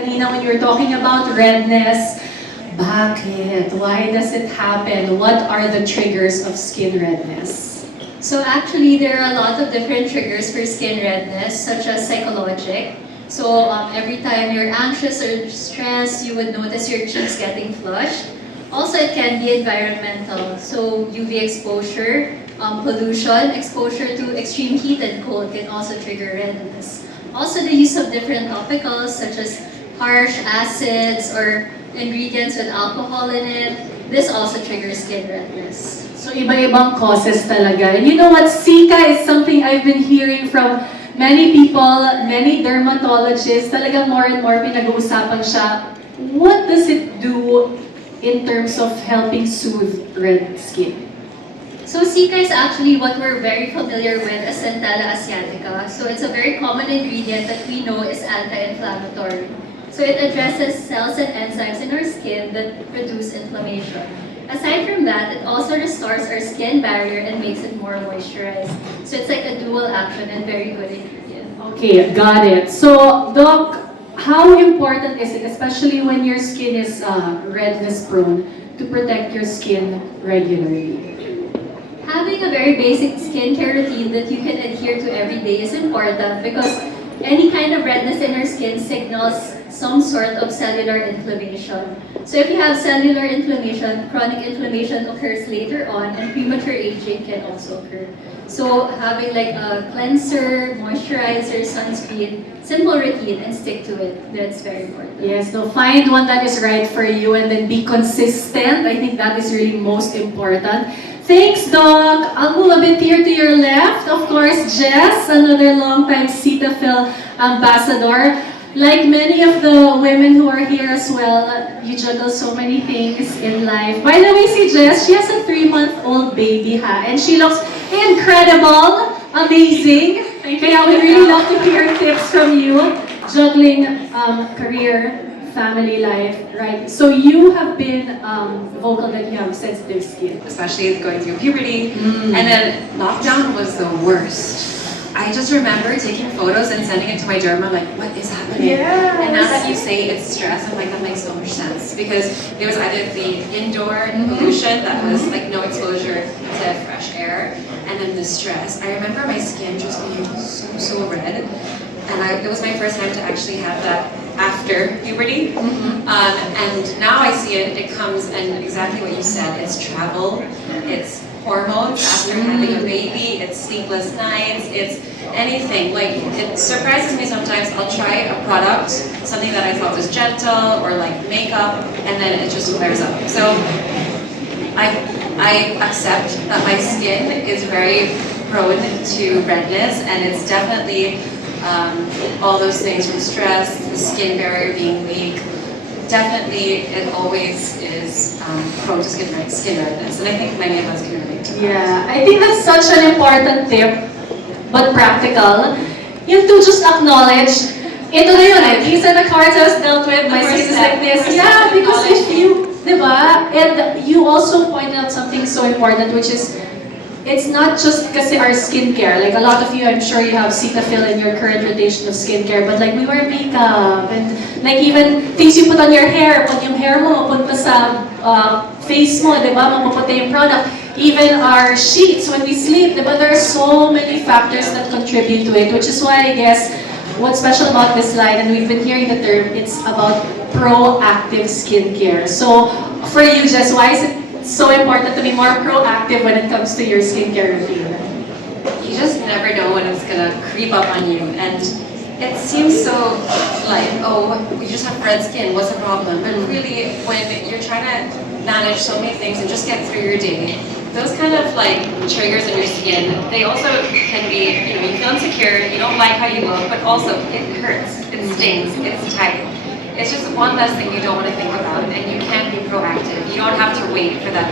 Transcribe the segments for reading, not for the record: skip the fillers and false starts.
Kanina when you were talking about redness, bakit? Why does it happen? What are the triggers of skin redness? So actually, there are a lot of different triggers for skin redness, such as psychologic. So every time you're anxious or stressed, you would notice your cheeks getting flushed. Also, it can be environmental. So UV exposure, pollution, exposure to extreme heat and cold can also trigger redness. Also, the use of different topicals such as harsh acids or ingredients with alcohol in it. This also triggers skin redness. So iba-ibang causes talaga. And you know what, Sika is something I've been hearing from many people, many dermatologists, talagang more and more pinag-uusapan siya. What does it do in terms of helping soothe red skin? So Sika is actually what we're very familiar with as Centella asiatica. So it's a very common ingredient that we know is anti-inflammatory. So it addresses cells and enzymes in our skin that produce inflammation. Aside from that, it also restores our skin barrier and makes it more moisturized. So it's like a dual action and very good ingredient. Okay, got it. So, Doc, how important is it, especially when your skin is redness prone, to protect your skin regularly? Having a very basic skincare routine that you can adhere to every day is important because any kind of redness in our skin signals some sort of cellular inflammation. So if you have cellular inflammation, chronic inflammation occurs later on and premature aging can also occur. So having like a cleanser, moisturizer, sunscreen, simple routine and stick to it. That's very important. Yes, so find one that is right for you and then be consistent. I think that is really most important. Thanks, Doc. I'll move a bit here to your left. Of course, Jess, another long-time Cetaphil ambassador. Like many of the women who are here as well, you juggle so many things in life. By the way, si Jess, she has a 3-month-old baby, ha? And she looks incredible, amazing. Kaya we really love to hear tips from you, juggling career, family life, right? So you have been vocal that you have sensitive skin. Especially going through puberty. And then lockdown was the worst. I just remember taking photos and sending it to my derma, like, what is happening? Yes. And now that you say it's stress, I'm like, that makes so much sense. Because there was either the indoor pollution that was like no exposure to fresh air, and then the stress. I remember my skin just being so red. And it was my first time to actually have that after puberty. And now I see it, it comes, and exactly what you said, it's travel, it's hormones after having a baby, it's sleepless nights, it's anything. Like, it surprises me sometimes. I'll try a product, something that I thought was gentle, or like makeup, and then it just flares up. So I accept that my skin is very prone to redness, and it's definitely all those things from stress, the skin barrier being weak. Definitely, it always is prone to skin redness, and I think many of us can relate to that. Yeah, I think that's such an important tip, but practical. Yung to just acknowledge, ito na yun, these are the cards I was dealt with, my skin is like this. Yeah, because if you, diba? And you also pointed out something so important, which is, it's not just kasi our skincare. Like a lot of you, I'm sure you have Cetaphil in your current rotation of skincare, but like we wear makeup and like even things you put on your hair. Pag yung hair mo mapunta sa face mo, di ba? Mapupunta yung product. Even our sheets when we sleep, di ba? There are so many factors that contribute to it, which is why I guess what's special about this slide, and we've been hearing the term, it's about proactive skincare. So for you, Jess, why is it so important to be more proactive when it comes to your skincare routine? You just never know when it's gonna creep up on you, and it seems so like, oh, we just have red skin, what's the problem? But really, when you're trying to manage so many things and just get through your day, those kind of like triggers in your skin, they also can be, you feel insecure, you don't like how you look, but also it hurts, it stings, it's tight. It's just one less thing you don't want to think about, and you can be proactive. You don't have to wait for that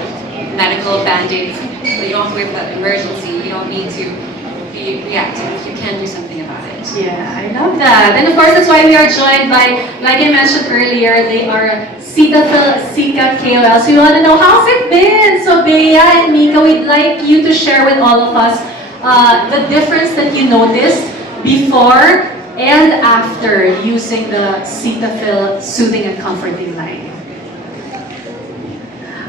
medical band-aid. You don't have to wait for that emergency. You don't need to be reactive. You can do something about it. Yeah, I love that. And of course, that's why we are joined by, like I mentioned earlier, they are Cetaphil Sika KOLs. We want to know, how's it been? So Bea and Mika, we'd like you to share with all of us the difference that you noticed before and after using the Cetaphil Soothing and Comforting line?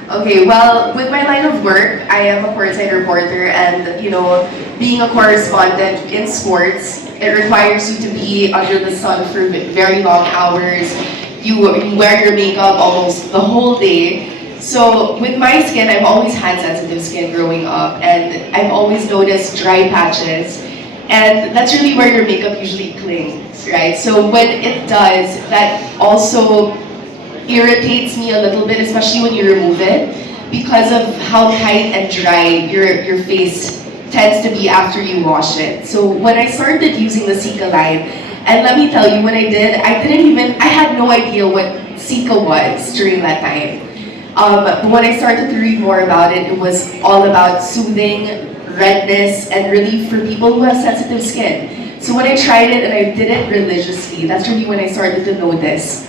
Okay, well, with my line of work, I am a courtside reporter, and being a correspondent in sports, it requires you to be under the sun for very long hours. You wear your makeup almost the whole day. So with my skin, I've always had sensitive skin growing up, and I've always noticed dry patches, and that's really where your makeup usually clings, right? So when it does, that also irritates me a little bit, especially when you remove it, because of how tight and dry your face tends to be after you wash it. So when I started using the Cica line, and let me tell you, when I did, I had no idea what Cica was during that time. But when I started to read more about it, it was all about soothing, redness, and relief for people who have sensitive skin. So when I tried it and I did it religiously, that's really when I started to notice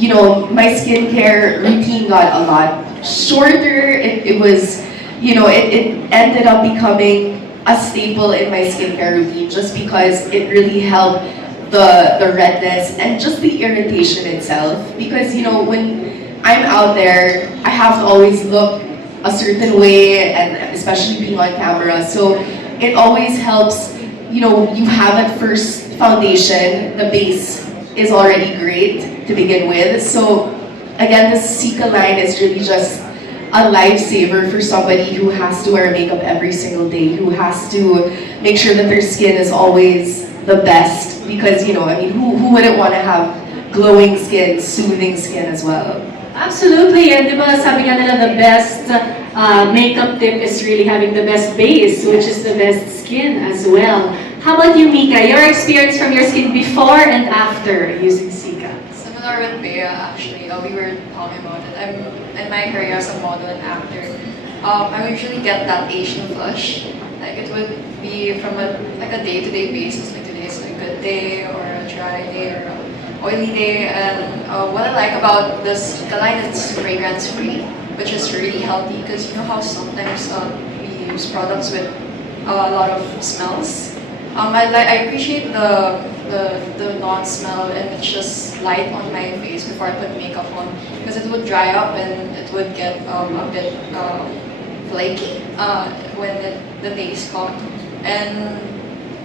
my skincare routine got a lot shorter. It was, it ended up becoming a staple in my skincare routine just because it really helped the redness and just the irritation itself. Because, when I'm out there, I have to always look a certain way, and especially being on camera. So it always helps, you have that first foundation, the base is already great to begin with. So again, the Cica line is really just a lifesaver for somebody who has to wear makeup every single day, who has to make sure that their skin is always the best, because who wouldn't want to have glowing skin, soothing skin as well? Absolutely, and diba, sabi nga nila, the best makeup tip is really having the best base, which is the best skin as well. How about you, Mika? Your experience from your skin before and after using Cica? Similar with Bea, actually. We were talking about it. I'm in my career as a model and actor. I usually get that Asian flush. Like it would be from a day-to-day basis. Like today's a good day or a dry day or a oily day. And what I like about this line is fragrance-free, which is really healthy because you know how sometimes we use products with a lot of smells. I appreciate the non-smell and it's just light on my face before I put makeup on because it would dry up and it would get a bit flaky when the day is caught. And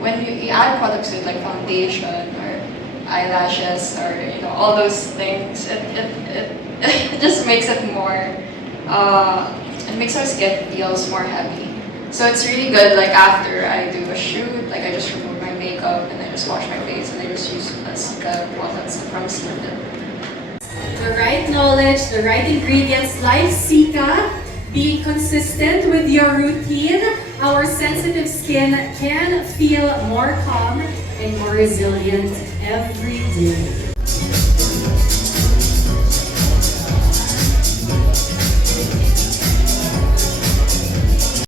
when you add products with like foundation or eyelashes or all those things, it just makes it more. It makes our skin feels more heavy. So it's really good, like after I do a shoot, like I just remove my makeup and I just wash my face and I just use Cica products from Cetaphil. The right knowledge, the right ingredients like Cica, be consistent with your routine. Our sensitive skin can feel more calm and more resilient every day.